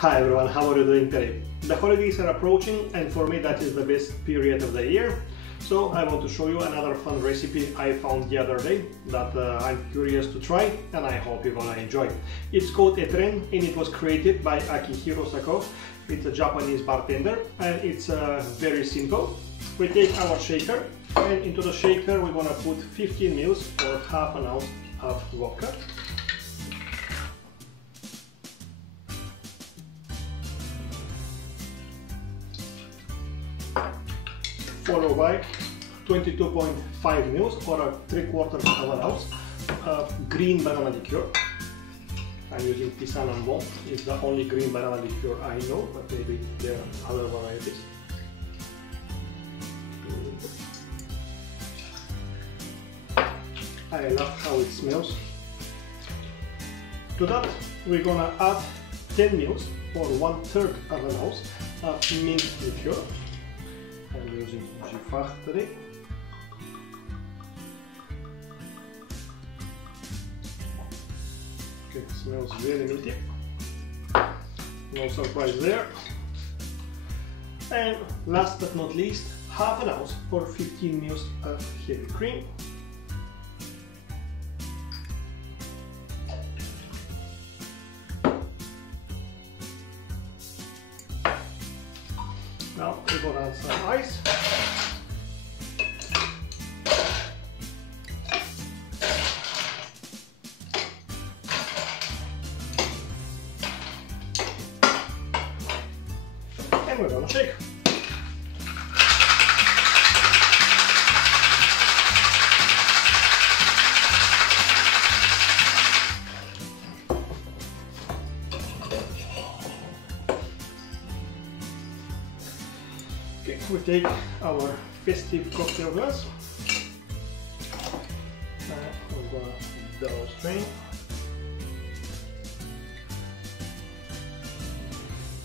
Hi everyone, how are you doing today? The holidays are approaching and for me that is the best period of the year. So I want to show you another fun recipe I found the other day that I'm curious to try and I hope you're gonna enjoy. It's called etren and it was created by Akihiro Sako. It's a Japanese bartender and it's very simple. We take our shaker and into the shaker we're gonna put 15 ml or half an ounce of vodka. Followed by 22.5 ml or a 3/4 of an ounce of green banana liqueur. I'm using Pisang Ambon. It's the only green banana liqueur I know, but maybe there are other varieties. I love how it smells. To that we're gonna add 10 ml or 1/3 of an ounce of mint liqueur. I'm using Gifar today. Okay, smells very minty. No surprise there. And last but not least, half an ounce or 15 ml of heavy cream. Now we're going to add some ice. And we're going to shake. Okay, we take our festive cocktail glass. We're going to double strain.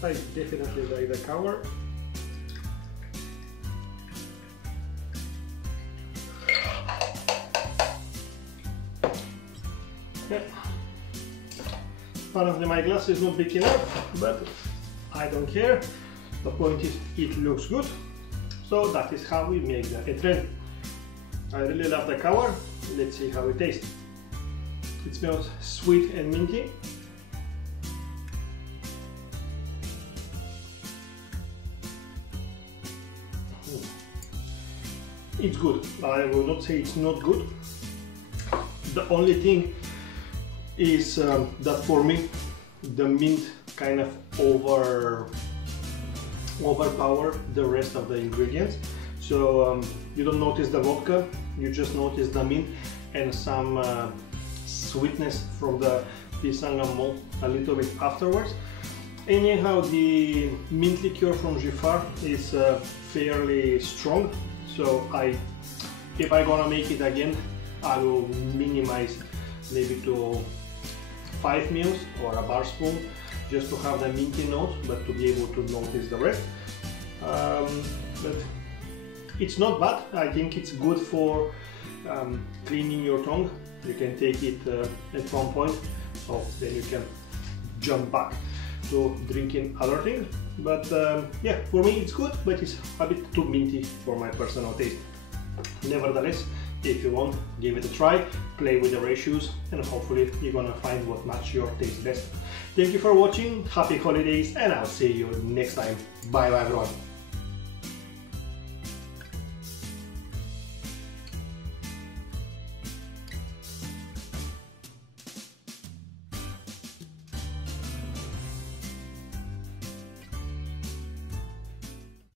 I definitely like the color. Okay. Apparently my glass is not big enough, but I don't care. The point is it looks good. So that is how we make the etren. I really love the color. Let's see how it tastes. It smells sweet and minty. It's good. I will not say it's not good. The only thing is that for me the mint kind of overpower the rest of the ingredients. So you don't notice the vodka, you just notice the mint and some sweetness from the Pisang Ambon a little bit afterwards. Anyhow, the mint liqueur from Gifar is fairly strong. So if I'm gonna make it again, I will minimize maybe to 5 ml or a bar spoon just to have the minty note, but to be able to notice the rest. But it's not bad. I think it's good for cleaning your tongue. You can take it at one point, so then you can jump back to drinking other things. But yeah, for me it's good, but it's a bit too minty for my personal taste. Nevertheless, if you want, give it a try, play with the ratios, and hopefully you're gonna find what matches your taste best. Thank you for watching, happy holidays, and I'll see you next time. Bye bye everyone.